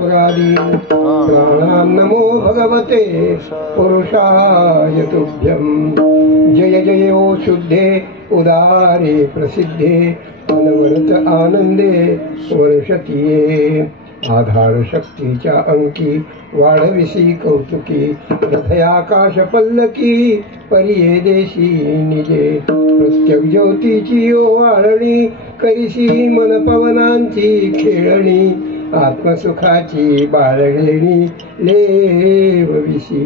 प्राणान् नमो भगवते पुरुषाय तुभ्यं। जय जयो शुद्धे उदारे प्रसिद्धे अनवरत आनंदे वर्षतीये। आधार शक्तीच्या अंकी वाढविसी कौतुकी हृदयाकाश पल्लकी परिये देशी निजे। प्रत्येक ज्योतीची ओवाळणी करिसी मन पवनांची खेळणी। आत्मसुखाची बाळगणी लेवविसी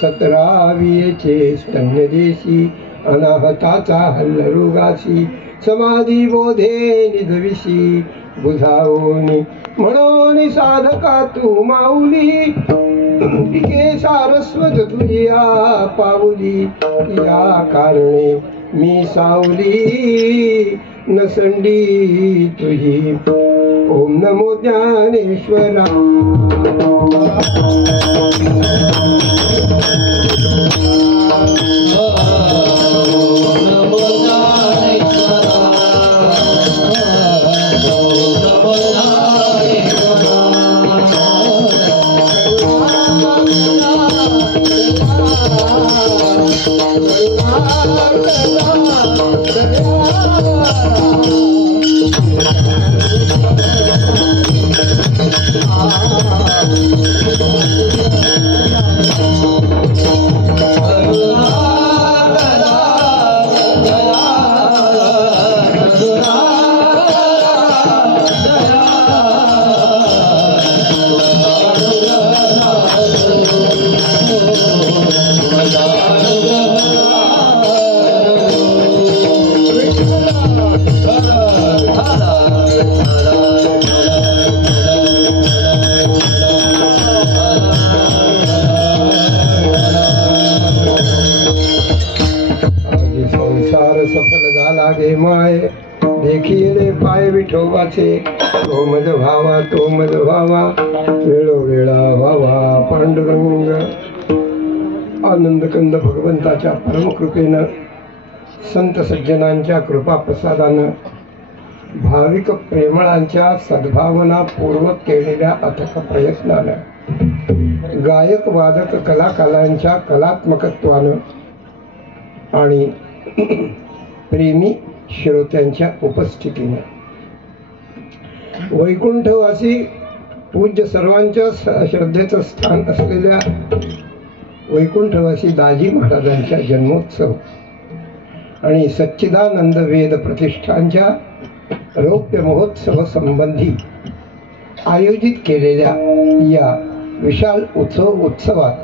17वीचे स्तन्यदेशी। अनाहताचा हल्लरुगासी समाधी बोधे निधविसी बुधावोनी म्हणून साधका तू माऊली। पिके सारस्वत तुझिया पाऊली या कारणे मी सावली नसंडी तुझी। ओम नमो ज्ञानेश्वरा। सफल झाला गे माय देखील पाय विठोबाचे। तो मज व्हावा वेळोवेळा व्हावा पांडुरंग। आनंदकंद भगवंताच्या परमकृपेनं संत सज्जनांच्या कृपा प्रसादानं भाविक प्रेमळांच्या सद्भावना पूर्वक केलेल्या अथक प्रयत्नानं गायक वादक कलाकारांच्या कलात्मकत्वानं आणि प्रेमी श्रोत्यांच्या उपस्थितीने वैकुंठवासी पूज्य सर्वांच्या श्रद्धेचं स्थान असलेल्या वैकुंठवासी दाजी महाराजांच्या जन्मोत्सव आणि सच्चिदानंद वेद प्रतिष्ठानच्या रौप्य महोत्सव संबंधी आयोजित केलेल्या या विशाल उत्सवात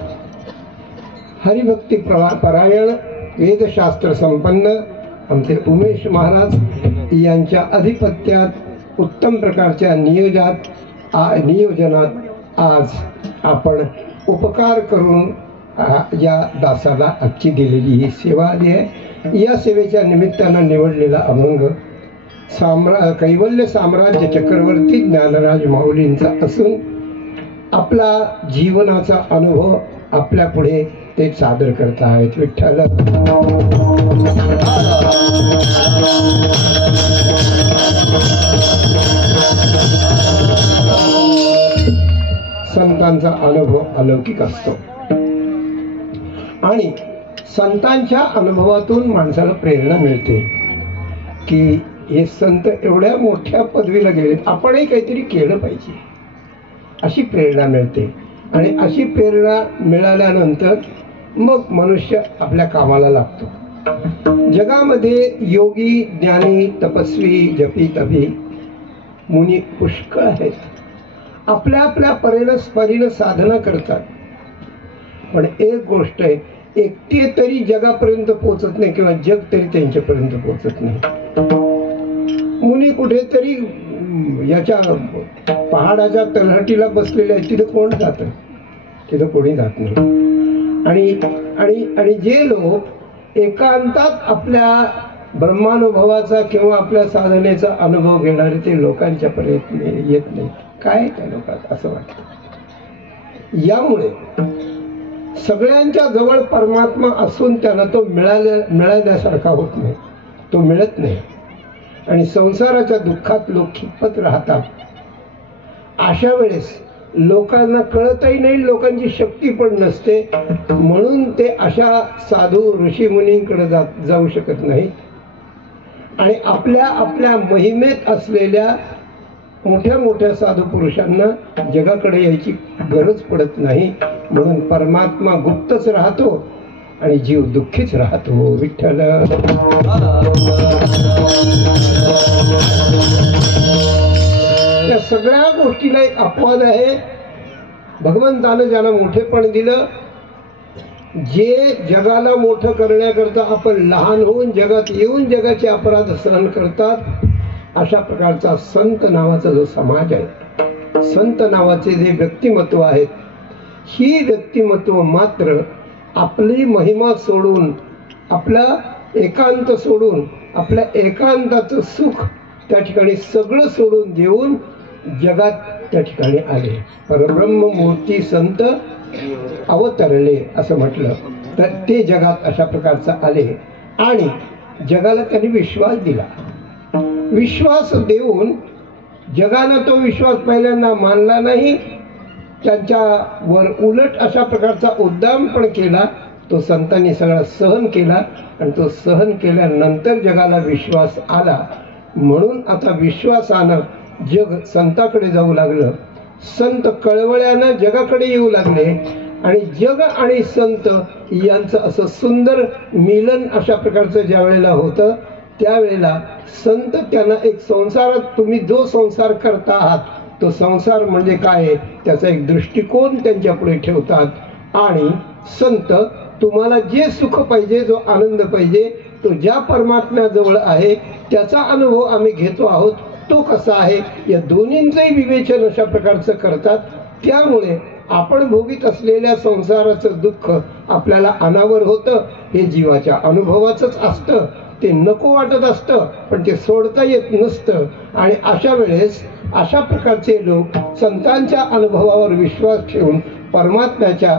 हरिभक्ती परायण वेदशास्त्र संपन्न आमचे उमेश महाराज यांच्या अधिपत्यात उत्तम प्रकारच्या नियोजनात आज आपण उपकार करून या दासाला आजची दिलेली ही सेवा आली आहे। या सेवेच्या निमित्तानं निवडलेला अभंग कैवल्य साम्राज्य चक्रवर्ती ज्ञानराज माऊलींचा असून आपला जीवनाचा अनुभव आपल्या पुढे ते सादर करत आहेत। विठ्ठल संतांचा अनुभव अलौकिक असतो आणि संतांच्या अनुभवातून माणसाला प्रेरणा मिळते की हे संत एवढ्या मोठ्या पदवीला गेलेत, आपणही काहीतरी केलं पाहिजे अशी प्रेरणा मिळते। आणि अशी प्रेरणा मिळाल्यानंतर मग मनुष्य आपल्या कामाला लागतो। जगामध्ये योगी ज्ञानी तपस्वी जपी तपी मुनी पुष्कळ आहेत, आपल्या आपल्या परीनं साधना करतात। पण एक गोष्ट आहे, एकटे तरी जगापर्यंत पोहोचत नाही किंवा जग तरी त्यांच्यापर्यंत पोहोचत नाही। मुनी कुठेतरी याच्या पहाडाच्या तलहटीला बसलेले आहेत, तिथं कोण जातं? तिथं कोणी जात नाही। आणि जे लोक एकांतात आपल्या ब्रह्मानुभवाचा किंवा आपल्या साधनेचा अनुभव घेणारे ते लोकांच्या पर्यंत येत नाही। काय त्या लोकांना असं वाटतं। यामुळे सगळ्यांच्या जवळ परमात्मा असून त्यांना तो मिळाल्यासारखा होत नाही, तो मिळत नाही आणि संसाराच्या दुःखात लोक खिप्पत राहतात। अशा वेळेस लोकांना कळतही नाही, लोकांची शक्ती पण नसते, म्हणून ते अशा साधू ऋषीमुनींकडे जाऊ शकत नाहीत आणि आपल्या आपल्या महिमेत असलेल्या मोठ्या मोठ्या साधू पुरुषांना जगाकडे यायची गरज पडत नाही, म्हणून परमात्मा गुप्तच राहतो आणि जीव दुःखीच राहतो. विठ्ठल त्या सगळ्या गोष्टीला एक अपवाद आहे. भगवंतानं ज्याला मोठेपण दिलं, जे जगाला मोठं करण्याकरता आपण लहान होऊन जगात येऊन जगाचे अपराध सहन करतात, अशा प्रकारचा संत नावाचा जो समाज आहे, संत नावाचे जे व्यक्तिमत्व आहेत, ही व्यक्तिमत्व मात्र आपली महिमा सोडून, आपला एकांत सोडून, आपल्या एकांताचं सुख त्या ठिकाणी सगळं सोडून देऊन जगात त्या ठिकाणी आले. परब्रह्म मूर्ती संत अवतरले असं म्हटलं तर ते जगात अशा प्रकारचं आले आणि जगाला त्यांनी विश्वास दिला. विश्वास देऊन जगानं तो विश्वास पहिल्यांदा मानला नाही, त्यांच्यावर उलट अशा प्रकारचा उद्दाम पण केला. तो संतांनी सगळा सहन केला आणि तो सहन केल्यानंतर जगाला विश्वास आला. म्हणून आता विश्वासानं जग संताकडे जाऊ लागलं, संत कळवळ्यानं जगाकडे येऊ लागले आणि जग आणि संत यांचं असं सुंदर मिलन अशा प्रकारचं ज्या वेळेला होतं, त्यावेळेला संत त्यांना एक संसारात तुम्ही जो संसार करता आहात तो संसार म्हणजे काय त्याचा एक दृष्टिकोन त्यांच्या पुढे ठेवतात आणि संत तुम्हाला जे सुख पाहिजे, जो आनंद पाहिजे, तो ज्या परमात्म्याजवळ आहे त्याचा अनुभव आम्ही घेतो आहोत, तो कसा आहे या दोन्हींचंही विवेचन अशा प्रकारचं करतात. त्यामुळे आपण भोगीत असलेल्या संसाराचं दुःख आपल्याला अनावर होतं, हे जीवाच्या अनुभवाचंच असतं, ते नको वाटत असतं पण ते सोडता येत नसतं. आणि अशा वेळेस अशा प्रकारचे लोक संतांच्या अनुभवावर विश्वास ठेवून परमात्म्याच्या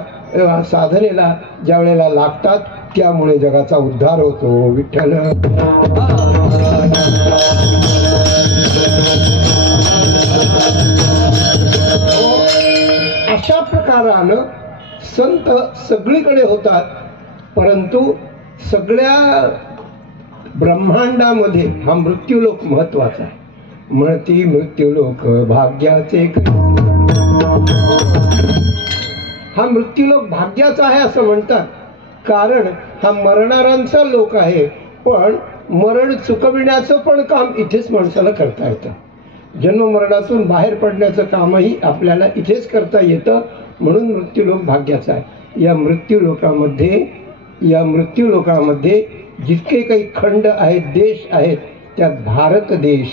साधनेला ज्या वेळेला लागतात, त्यामुळे जगाचा उद्धार होतो. विठ्ठल अशा प्रकारानं संत सगळीकडे होतात, परंतु सगळ्या ब्रह्मांडामध्ये हा मृत्यूलोक महत्वाचा आहे. म्हणती मृत्यूलोक भाग्याचे, हा मृत्यूलोक भाग्याचा आहे असं म्हणतात, कारण हा मरणाऱ्यांचा लोक आहे. पण मरण चुकविण्याचं पण काम इथेच माणसाला करता येतं. जन्म मरणातून बाहेर पडण्याचं कामही आपल्याला इथेच करता येतं, म्हणून मृत्यूलोक भाग्याचा आहे. या मृत्यूलोकामध्ये जितके काही खंड आहेत, देश आहेत, त्यात भारत देश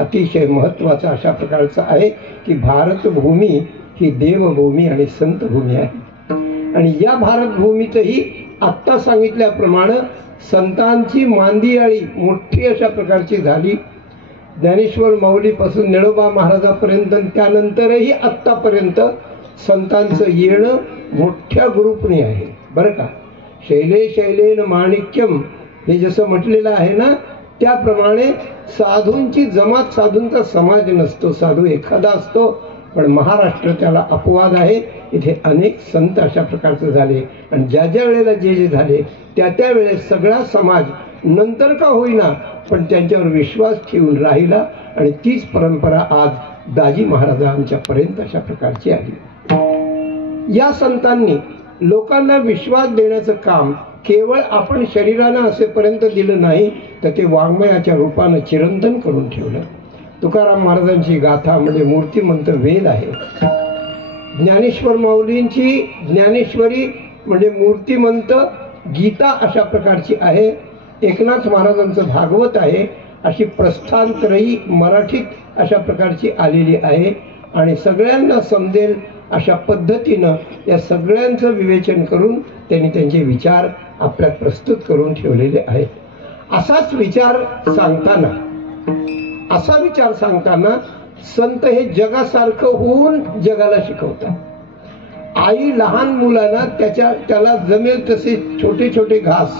अतिशय महत्त्वाचा अशा प्रकारचा आहे की भारतभूमी ही देवभूमी आणि संतभूमी आहे. आणि या भारतभूमीतही आत्ता सांगितल्याप्रमाणे संतांची मांदियाळी मोठी अशा प्रकारची झाली. ज्ञानेश्वर माऊलीपासून निळोबा महाराजापर्यंत, त्यानंतरही आत्तापर्यंत संतांचं येणं मोठ्या ग्रुपने आहे बरं का. शैले शैलेन माणिक्यम हे जसं म्हटलेलं आहे ना, त्याप्रमाणे साधूंची जमात, साधूंचा समाज नसतो, साधू एखादा असतो. पण महाराष्ट्र त्याला अपवाद आहे. इथे अनेक संत अशा प्रकारचे झाले आणि ज्या ज्या वेळेला जे जे झाले त्या त्या वेळेस सगळा समाज नंतर का होईना पण त्यांच्यावर विश्वास ठेवून राहिला आणि तीच परंपरा आज दाजी महाराजांच्या पर्यंत अशा प्रकारची आली. या संतांनी लोकांना विश्वास देण्याचं काम केवळ आपण शरीरानं असेपर्यंत दिलं नाही, तर ते वाङ्मयाच्या रूपानं चिरंतन करून ठेवलं. तुकाराम महाराजांची गाथा म्हणजे मूर्तिमंत वेद आहे. ज्ञानेश्वर माऊलींची ज्ञानेश्वरी म्हणजे मूर्तिमंत गीता अशा प्रकारची आहे. एकनाथ महाराजांचं भागवत आहे. अशी प्रस्थांतरही मराठीत अशा प्रकारची आलेली आहे आणि सगळ्यांना समजेल अशा पद्धतीनं या सगळ्यांचं विवेचन करून त्यांनी त्यांचे विचार आपल्यात प्रस्तुत करून ठेवलेले आहेत. असा विचार सांगताना संत हे जगासारखं होऊन जगाला शिकवतात. आई लहान मुलांना त्याला जमेल तसे छोटे छोटे घास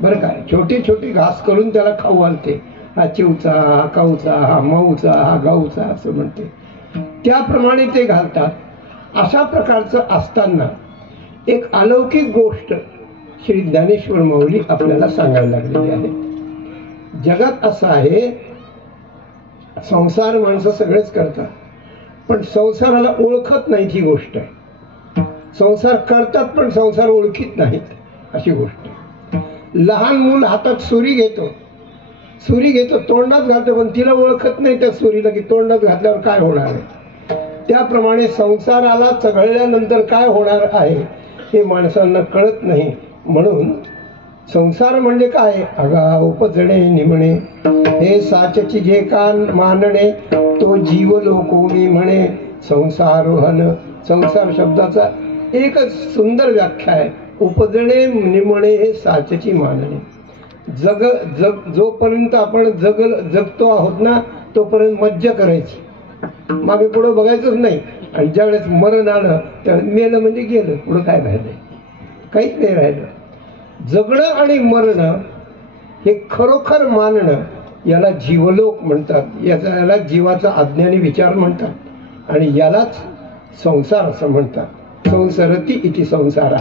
बरं काय, छोटे छोटे घास करून त्याला खाऊ घालते. हा चिवचा, हा काऊचा, हा मऊचा, हा गाऊचा असं म्हणते. त्याप्रमाणे ते घालतात. अशा प्रकारचं असताना एक अलौकिक गोष्ट श्री ज्ञानेश्वर माऊली आपल्याला सांगायला लागलेली आहे. जगात असं आहे, संसार माणसं सगळेच करतात, पण संसाराला ओळखत नाही ही गोष्ट आहे. संसार करतात पण संसार ओळखीत नाहीत, अशी गोष्ट आहे. लहान मूल हातात सुरी घेतो तोंडात घालतो, पण तिला ओळखत नाही त्या सुरीला की तोंडात घातल्यावर काय होणार आहे. त्याप्रमाणे संसाराला चघळल्यानंतर काय होणार आहे हे माणसांना कळत नाही. म्हणून संसार म्हणजे काय, अगा उपजणे निमणे हे साचची जे कान मानणे तो जीव लोकोनी म्हणे संसारोहन. संसार शब्दाचा एकच सुंदर व्याख्या आहे, उपजणे निमणे हे साचची मानणे. जोपर्यंत आपण जगतो आहोत ना तोपर्यंत मज्जा करायची, मागे पुढे बघायचंच नाही. आणि ज्यावेळेस मरण आलं त्यावेळेस मेलं म्हणजे गेलं, पुढं काय राहिलं, काहीच नाही राहिलं. जगणं आणि मरणं हे खरोखर मानणं याला जीवलोक म्हणतात, याला जीवाचा अज्ञानी विचार म्हणतात आणि यालाच संसार असं म्हणतात. संसरती इति संसार.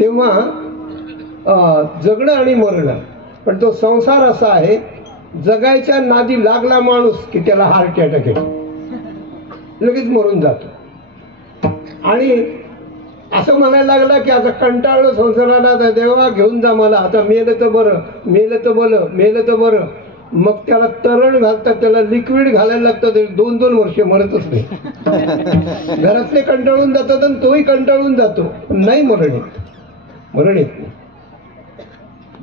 तेव्हा जगणं आणि मरणं, पण तो संसार असा आहे, जगायच्या नादी लागला माणूस की त्याला हार्ट अटॅक येतो, लगेच मरून जातो. आणि असं म्हणायला लागला की आता कंटाळलो संसाराला, देवा घेऊन जा मला, आता मेलं तर बरं. मग त्याला तरण घालतात, त्याला लिक्विड घालायला लागतं, 2-2 वर्ष मरतच नाही. घरातले कंटाळून जातात आणि तोही कंटाळून जातो, नाही मरण येत नाही.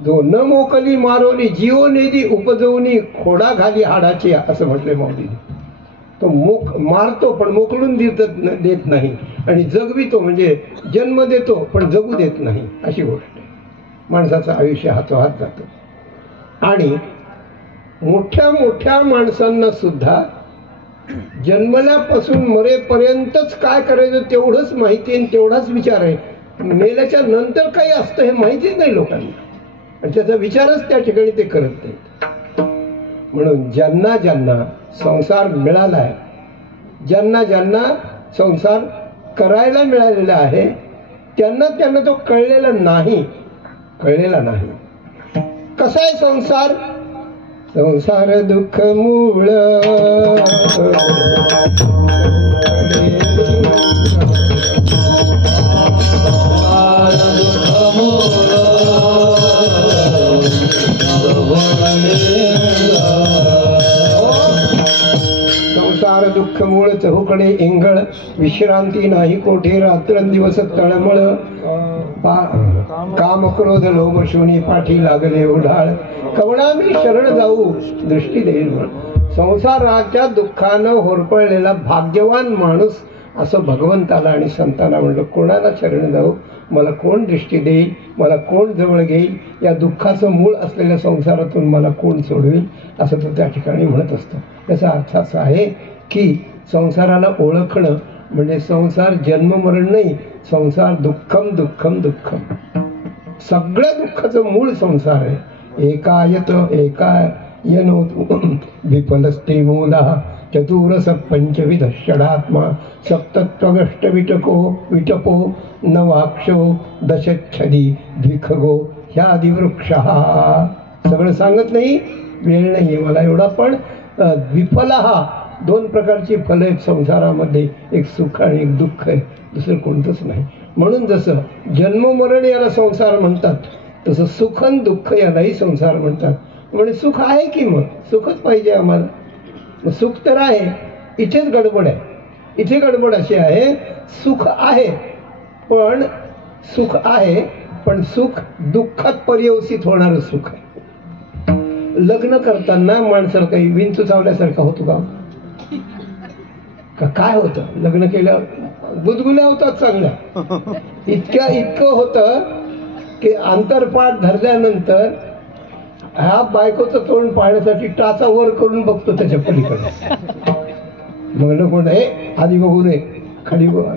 जो न मोकली मारोनी जीव नेदी उपजवणी खोडा घाली हाडाची, असं म्हटले माऊलीने. तो मारतो पण मोकळून देत नाही, आणि जगवितो म्हणजे जन्म देतो पण जगू देत नाही, अशी गोष्ट आहे. माणसाचं आयुष्य हातोहात जातं. आणि मोठ्या माणसांना सुद्धा जन्मल्यापासून मरेपर्यंतच काय करायचं तेवढंच माहिती आणि तेवढाच विचार आहे. मेल्याच्या नंतर काही असतं हे माहितीच नाही लोकांना, आणि त्याचा विचारच त्या ठिकाणी ते करत नाहीत. म्हणून ज्यांना संसार मिळालाय, ज्यांना संसार करायला मिळालेला आहे, त्यांना तो कळलेला नाही. कसा आहे संसार? संसार दुःख मूळ संसार दुःख मूळ चहूकडे इंगळ विश्रांती नाही कोठे रात्रंदिवस तळमळ काम क्रोध लोभ शोनी पाठी लागले उढाळ कवणा मी शरण जाऊ दृष्टी देईल. संसाराच्या दुःखानं होरपळलेला भाग्यवान माणूस असं भगवंताला आणि संतांना म्हणलं, कोणाला शरण जाऊ, मला कोण दृष्टी देईल, मला कोण जवळ घेईल, या दुःखाचं मूळ असलेल्या संसारातून मला कोण सोडवेल, असं तो त्या ठिकाणी म्हणत असतो. याचा अर्थ असा आहे की संसाराला ओळखणं म्हणजे संसार जन्म मरण नाही, संसार दुःखम दुःखम दुःखम. सगळ्या दुःखाचं मूळ संसार आहे. एकायनो विफलस्ते मूला चतुरस पंचविध षडात्मा सप्तत्वगष्ट विटपो नवाक्षो दशच्छदी द्विखगो ह्या आदिवृक्ष. सगळं सांगत नाही, वेळ नाही आहे मला एवढा, पण विफल हा 2 प्रकारची फल आहेत संसारामध्ये, एक सुख आणि एक दुःख आहे, दुसरं कोणतंच नाही. म्हणून जसं जन्म मरण याला संसार म्हणतात, तसं सुख आणि दुःख यालाही संसार म्हणतात. म्हणजे सुख आहे की मग सुखच पाहिजे आम्हाला, सुख तर आहे, इथेच गडबड आहे. इथे गडबड अशी आहे, सुख आहे पण सुख दुःखात पर्यवसित होणारं सुख आहे. लग्न करताना माणसाला काही विंचू चावल्यासारखा होतो का काय होतं? लग्न केल्यावर गुदगुल्या होतात चांगल्या, इतकं होतं की अंतरपाठ धरल्यानंतर हा बायकोचं तोंड पाहण्यासाठी टाचा वर करून बघतो त्याच्या पलीकडे. मग कोण हे आधी बघू दे, खाली उभा.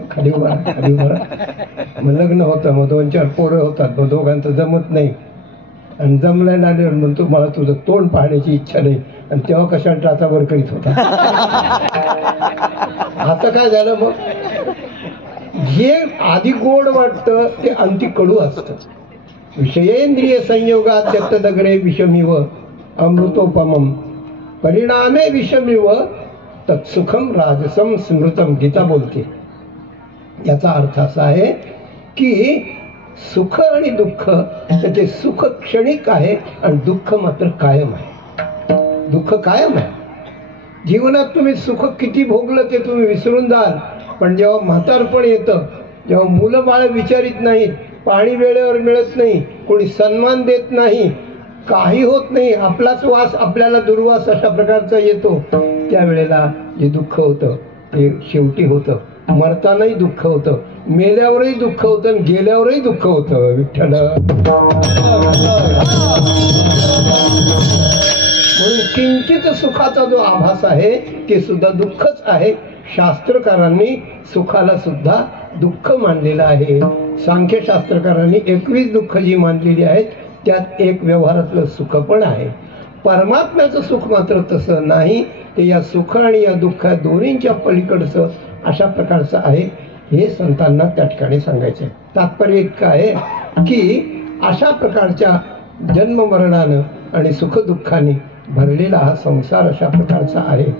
मग लग्न होतं, मग 2-4 पोरं होतात, मग दोघांचं जमत नाही, आणि जमलेला म्हणतो मला तुझं तोंड पाहण्याची इच्छा नाही, आणि तेव्हा कशा टाचा वर करीत होता. आता काय झालं मग? जे आधी गोड वाटतं ते अंती कडू असतं. विषयेंद्रिय संयोगात दत्तदगरे विषमिव अमृतोपमम परिणामे विषमिव तत्सुखम राजसम स्मृतम गीता बोलते. याचा अर्थ असा आहे की सुख आणि दुःख, त्याचे सुख क्षणिक आहे आणि दुःख मात्र कायम आहे. दुःख कायम आहे. जीवनात तुम्ही सुख किती भोगलं ते तुम्ही विसरून जाल, पण जेव्हा म्हातारपण येतं, जेव्हा मुलं बाळ विचारित नाहीत, पाणी वेळेवर मिळत नाही, कोणी सन्मान देत नाही, काही होत नाही, आपलाच वास आपल्याला दुर्वास अशा प्रकारचा येतो, त्यावेळेला जे दुःख होतं ते शेवटी होतं. मरतानाही दुःख होतं, मेल्यावरही दुःख होतं आणि गेल्यावरही दुःख होतं. विठ्ठल म्हणून किंचित सुखाचा जो आभास आहे ते सुद्धा दुःखच आहे. शास्त्रकारांनी सुखाला सुद्धा दुःख मानलेलं आहे. सांख्यशास्त्रकारांनी 21 दुःख जी मानलेली आहेत त्यात एक व्यवहारातलं सुख पण आहे. परमात्म्याचं सुख मात्र तसं नाही, ते या सुख आणि या दुःख दोन्हींच्या पलीकडचं अशा प्रकारचं आहे. हे संतांना त्या ठिकाणी सांगायचं आहे. तात्पर्य इतकं आहे की अशा प्रकारच्या जन्ममरणानं आणि सुखदुःखाने भरलेला हा संसार अशा प्रकारचा आहे.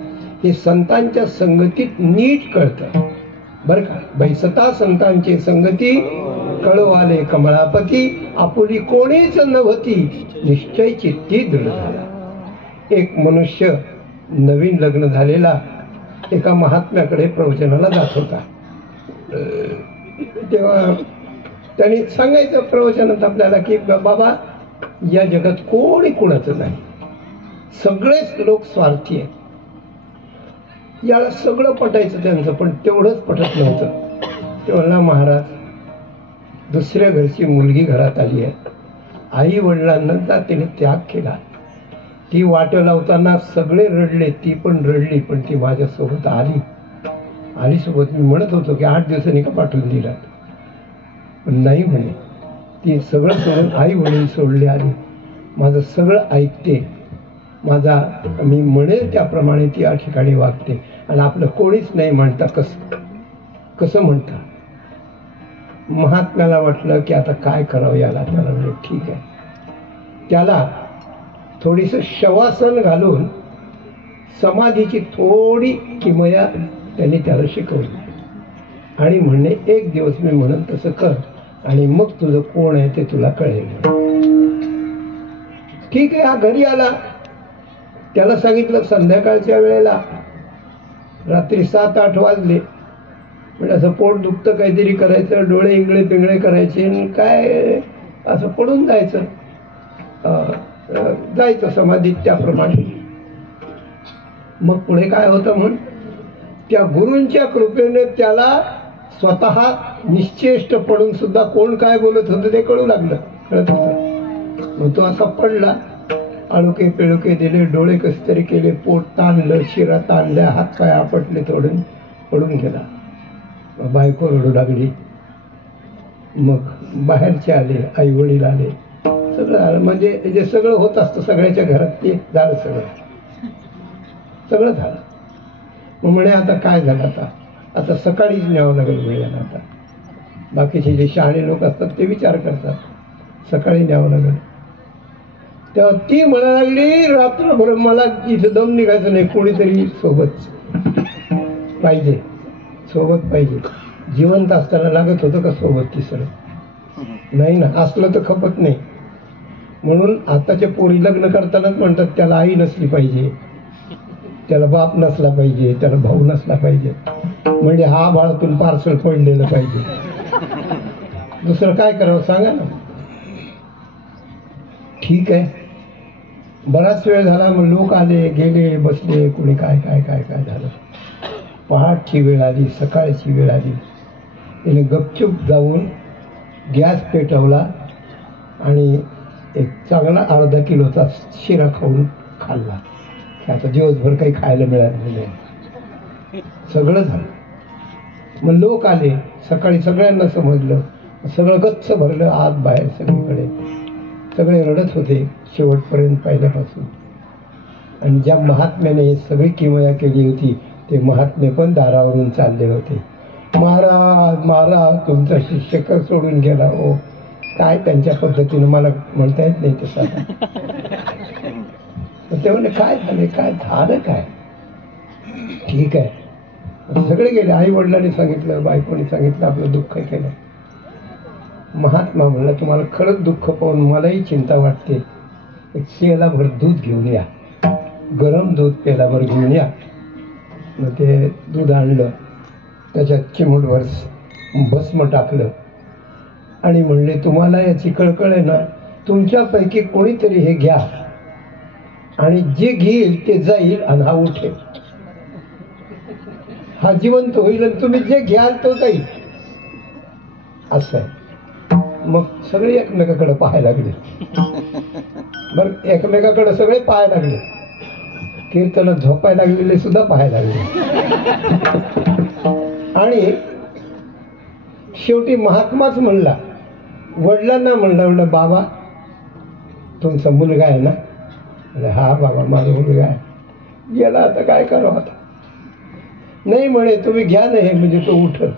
हे संतांच्या संगतीत नीट कळतं बरं का. बैसता संतांची संगती कळवाले कमळापती, आपुली कोणीच नव्हती निश्चय चित्ती दृढ झाला. एक मनुष्य नवीन लग्न झालेला एका महात्म्याकडे प्रवचनाला जात होता. तेव्हा त्यांनी सांगायचं प्रवचनात आपल्याला की बाबा, या जगात कोणी कुणाचं नाही, सगळेच लोक स्वार्थी आहेत. याला सगळं पटायचं त्यांचं, पण तेवढंच पटत नव्हतं. ते म्हणला, महाराज, दुसऱ्या घरची मुलगी घरात आली आहे, आई वडिलांना तिने त्याग केला, ती वाट लावताना सगळे रडले, ती पण रडली, पण ती माझ्यासोबत आली सोबत. मी म्हणत होतो की 8 दिवसांनी का पाठवून दिला, पण नाही म्हणे. ती सगळं सोडून आई वडील सोडले आली, माझं सगळं ऐकते, माझा मी म्हणेल त्याप्रमाणे ती या ठिकाणी वागते, आणि आपलं कोणीच नाही म्हणता कसं म्हणता. महात्म्याला वाटलं की आता काय करावं याला. त्याला म्हणजे ठीक आहे, त्याला थोडीसं शवासन घालून समाधीची थोडी किमया त्यांनी त्याला शिकवली आणि म्हणणे, एक दिवस मी म्हणेन तसं कर आणि मग तुझं कोण आहे ते तुला कळेल. ठीक आहे. हा घरी आला, त्याला सांगितलं संध्याकाळच्या वेळेला, रात्री 7-8 वाजले, म्हणजे असं पोट दुखतं, काहीतरी करायचं, डोळे इंगळे पिंगळे करायचे, काय असं पडून जायचं समाधीत त्याप्रमाणे. मग पुढे काय होतं म्हण, त्या गुरूंच्या कृपेने त्याला स्वतः निश्चेष्ट पडून सुद्धा कोण काय बोलत होतं ते कळू लागलं, कळत होतं. मग तो असा पडला, आळुके पिळुके दिले, डोळे कसे तरी केले, पोट ताणलं, शिरा ताणल्या, हातपाय आपटले, तोडून पडून गेला. बायको रडू लागली. मग बाहेरचे आले, आई वडील आले, सगळं आलं. म्हणजे जे सगळं होत असतं सगळ्याच्या घरात ते झालं, सगळं झालं. मग म्हणे, आता काय झालं, आता सकाळीच न्यावं लागेल वेळेला. आता बाकीचे जे शहाणे लोक असतात ते विचार करतात, सकाळी न्यावं लागेल. तेव्हा ती म्हणा लागली, रात्रभर मला इथं दम निघायचं नाही, कोणीतरी सोबत पाहिजे. जिवंत असताना लागत होतं का सोबत तिसरं? नाही ना, असलं तर खपत नाही. म्हणून आताच्या पोरी लग्न करतानाच म्हणतात त्याला आई नसली पाहिजे, त्याला बाप नसला पाहिजे, त्याला भाऊ नसला पाहिजे, म्हणजे हा बाळातून पार्सल पडलेलं पाहिजे. दुसरं काय करावं सांगा ना. ठीक आहे. बराच वेळ झाला, मग लोक आले गेले, बसले, कोणी काय काय काय काय झालं. पहाटची वेळ आली, सकाळची वेळ आली. त्याने गपचूप जाऊन गॅस पेटवला आणि एक चांगला अर्धा किलोचा शिरा खाऊन खाल्ला. आता दिवसभर काही खायला मिळालं नाही. सगळं झालं. मग लोक आले, सकाळी सगळ्यांना समजलं, सगळं गच्च भरलं, आत बाहेर सगळीकडे. सगळे रडत होते शेवटपर्यंत पहिल्यापासून. आणि ज्या महात्म्याने सगळी किमया केली होती ते महात्मे पण दारावरून चालले होते. महाराज महाराज तुमचा शिष्य का सोडून गेला हो, काय त्यांच्या पद्धतीने मला म्हणता येत नाही तसं आता. ते म्हणले काय झाले, काय झालं काय, ठीक आहे. सगळे गेले, आई वडिलांनी सांगितलं, बायकोनी सांगितलं, आपलं दुःख केलं. महात्मा म्हणला तुम्हाला खरंच दुःख पाहून मलाही चिंता वाटते, एक पेलाभर दूध घेऊन या, गरम दूध पेलाभर घेऊन या. मग ते दूध आणलं, त्याच्यात चिमूटभर भस्म टाकलं आणि म्हणले तुम्हाला याची कळकळ आहे ना, तुमच्यापैकी कोणीतरी हे घ्या आणि जे घेईल ते जाईल आणि हा उठेल, हा जिवंत होईल आणि तुम्ही जे घ्याल तो जाईल, असं आहे. मग सगळे एकमेकाकडे पाहायला लागले. बरं, एकमेकाकडे सगळे पाहायला लागले, कीर्तन झोपायला लागलेले सुद्धा पाहायला लागले. आणि शेवटी महात्माच म्हणला, वडिलांना म्हणलं बाबा तुमचा मुलगा आहे ना? हा बाबा माझा मुलगा आहे. गेला, आता काय करावं आता? नाही म्हणे तुम्ही घ्या ना हे, म्हणजे तो उठल.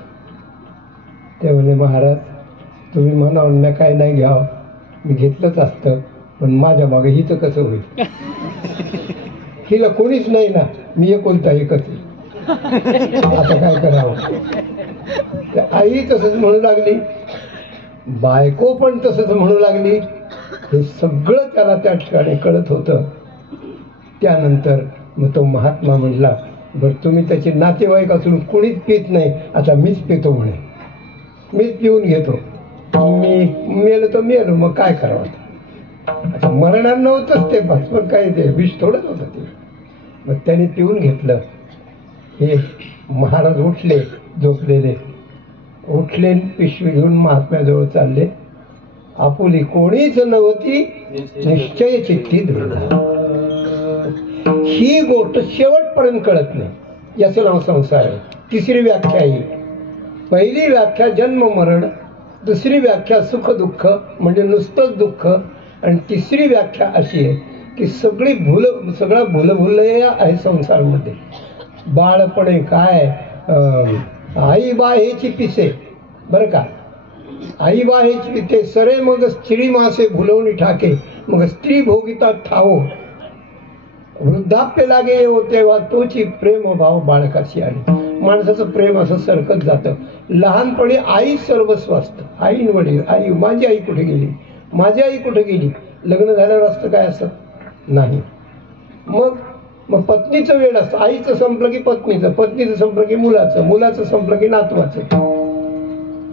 ते म्हणे महाराज तुम्ही म्हणा मी काय नाही घ्यावं, मी घेतलंच असतं, पण माझ्या मागे हिचं कसं होईल, हिला कोणीच नाही ना, मी एकोणता एकच आहे, आता काय करावं. आई तसंच म्हणू लागली, बायको पण तसंच म्हणू लागली. हे सगळं त्याला त्या ठिकाणी कळत होतं. त्यानंतर मग तो महात्मा म्हणला, बरं तुम्ही त्याचे नातेवाईक असून कोणीच पित नाही, आता मीच पितो म्हणे, मीच पिऊन घेतो. मी मेलो तर मेलो, मग काय करावं आता. मरणार नव्हतंच ते, बस पण काय ते विष थोडंच होतं ते. मग त्याने पिऊन घेतलं. हे महाराज उठले, झोपलेले उठले, पिशवी घेऊन महात्म्याजवळ चालले. आपुली कोणीच नव्हती, निश्चय चित्ती दृढ. ही गोष्ट शेवटपर्यंत कळत नाही. याचं नाव संसार आहे. तिसरी व्याख्या ही. पहिली व्याख्या जन्म मरण, दुसरी व्याख्या सुख दुःख म्हणजे नुसतंच दुःख, आणि तिसरी व्याख्या अशी आहे की सगळा भुलभुलैया आहे संसारमध्ये. बाळपणे काय आई बा हेची पिसे, बरं का, आई बा हेची पिते सरे, मग स्त्री मासे भुलवणी ठाके, मग स्त्री भोगिता ठावो, वृद्धाप्य लागे येऊ तेव्हा तोची प्रेम भाव बाळकाशी आली. माणसाचं प्रेम असं सरकत जातं. लहानपणी आई सर्वस्व असतं, आई वडील, आई माझी आई कुठे गेली, माझी आई कुठे गेली. लग्न झाल्यावर असतं काय असत नाही. मग पत्नीचं वेळ असतं. आईचं संपलं की पत्नीचं, पत्नीचं संपलं की मुलाचं, मुलाचं संपलं की नातवाचं.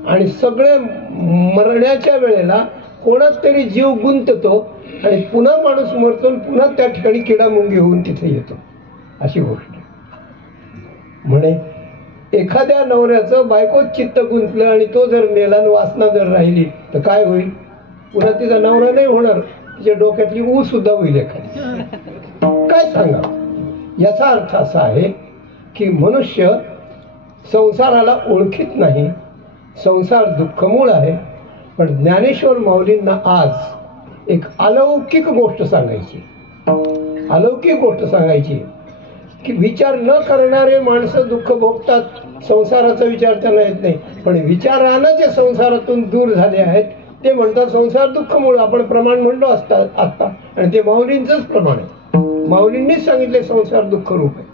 आणि सगळे मरण्याच्या वेळेला कोणाच तरी जीव गुंततो आणि पुन्हा माणूस मरतो, पुन्हा त्या ठिकाणी किडामुंगी होऊन तिथे येतो. अशी गोष्ट म्हणे. एखाद्या नवऱ्याचं बायकोच चित्त गुंतलं आणि तो जर मेला आणि वासना जर राहिली तर काय होईल? पुन्हा तिचा नवरा नाही होणार, तिच्या डोक्यातली ऊ सुद्धा होईल एखादी. काय सांगा. याचा अर्थ असा आहे की मनुष्य संसाराला ओळखीत नाही. संसार दुःखमूळ आहे. पण ज्ञानेश्वर माऊलींना आज एक अलौकिक गोष्ट सांगायची, अलौकिक गोष्ट सांगायची की विचार न करणारे माणसं दुःख भोगतात. संसाराचा विचार त्यांना येत नाही. पण विचारानं जे संसारातून दूर झाले आहेत ते म्हणतात संसार दुःखमूळ. आपण प्रमाण म्हणलो असतात आत्ता, आणि ते माऊलींचंच प्रमाण आहे. माऊलींनीच सांगितले संसार दुःख रूप आहे,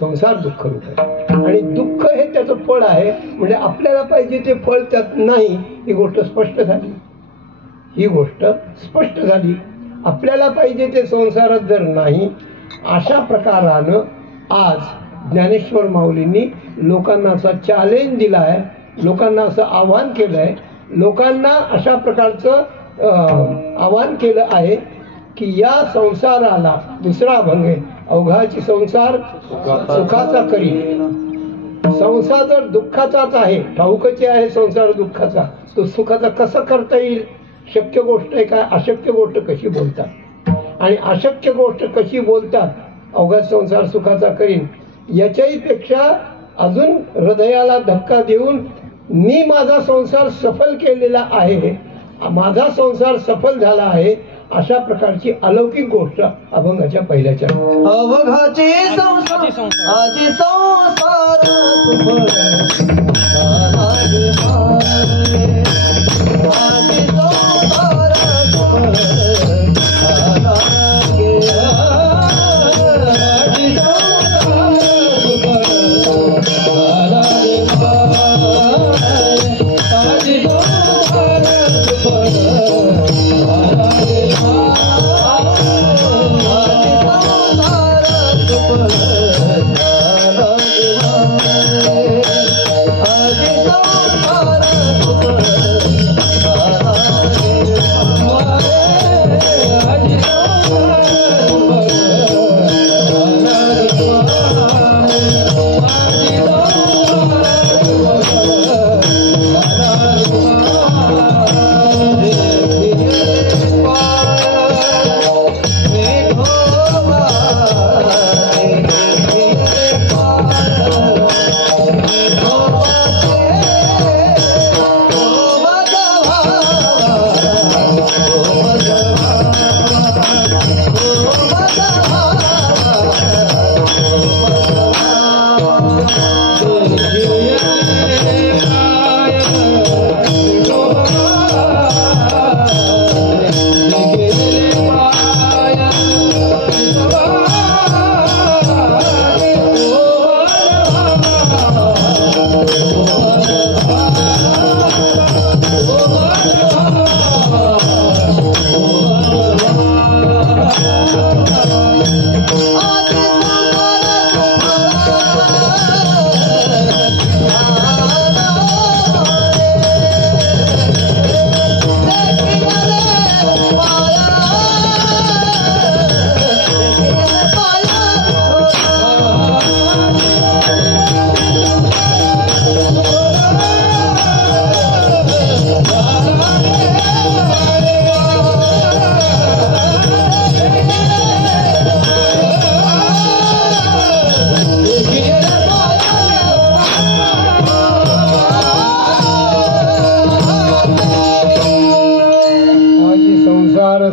संसार दुःख रूप आहे. आणि दुःख हे त्याचं फळ आहे. म्हणजे आपल्याला पाहिजे ते फळ त्यात नाही, ही गोष्ट स्पष्ट झाली. ही गोष्ट स्पष्ट झाली. आपल्याला पाहिजे ते संसारात जर नाही, अशा प्रकारानं आज ज्ञानेश्वर माऊलींनी लोकांना असा चॅलेंज दिला आहे, लोकांना असं आव्हान केलं आहे, लोकांना अशा प्रकारचं आव्हान केलं आहे की या संसाराला दुसरा अभंग आहे, अवघाची संसार सुखाचा करी. संसार जर दुःखाचाच आहे, ठाऊकची आहे संसार दुःखाचा, तो सुखाचा कसा करता येईल? शक्य गोष्ट आहे काय? अशक्य गोष्ट कशी बोलतात, आणि अशक्य गोष्ट कशी बोलतात? अवघा संसार सुखाचा करीन. याच्याही पेक्षा अजून हृदयाला धक्का देऊन मी माझा संसार सफल केलेला आहे, माझा संसार सफल झाला आहे, अशा प्रकारची अलौकिक गोष्ट अभंगाच्या पहिल्याच्या. अवघाचे संसार आजी संसार सुफल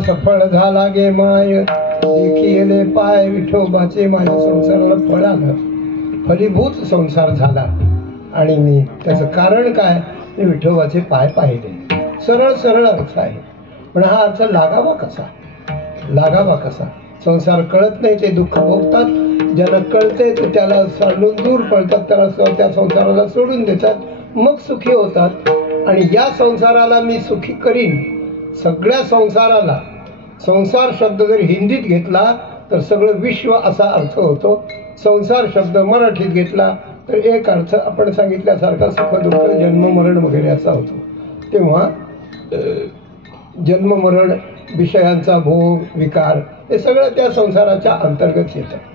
सफळ झाला गे माय देखिले पाय विठोबाचे माझ्या संसाराला फळ आलं फलीभूत संसार झाला आणि मी त्याचं कारण काय मी विठोबाचे पाय पाहिले सरळ सरळ अर्थ आहे पण हा अर्थ लागावा कसा संसार कळत नाही ते दुःख भोगतात ज्याला कळते ते त्याला सोडून दूर पळतात त्याला त्या संसाराला सोडून देतात मग सुखी होतात आणि या संसाराला मी सुखी करीन सगळ्या संसाराला संसार शब्द जर हिंदीत घेतला तर सगळं विश्व असा अर्थ होतो संसार शब्द मराठीत घेतला तर एक अर्थ आपण सांगितल्यासारखा सुख दुःख जन्म मरण वगैरे असा होतो तेव्हा जन्म मरण विषयांचा भोग विकार हे सगळं त्या संसाराच्या अंतर्गत येतं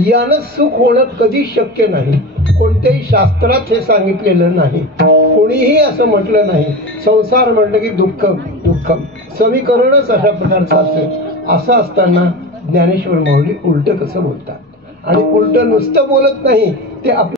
यानं सुख होणं कधी शक्य नाही कोणत्याही शास्त्रात हे सांगितलेलं नाही कोणीही असं म्हटलं नाही संसार म्हटलं की दुःखम समीकरणच अशा प्रकारचं असेल असं असताना ज्ञानेश्वर माऊली उलट कसं बोलतात आणि उलट नुसतं बोलत नाही ते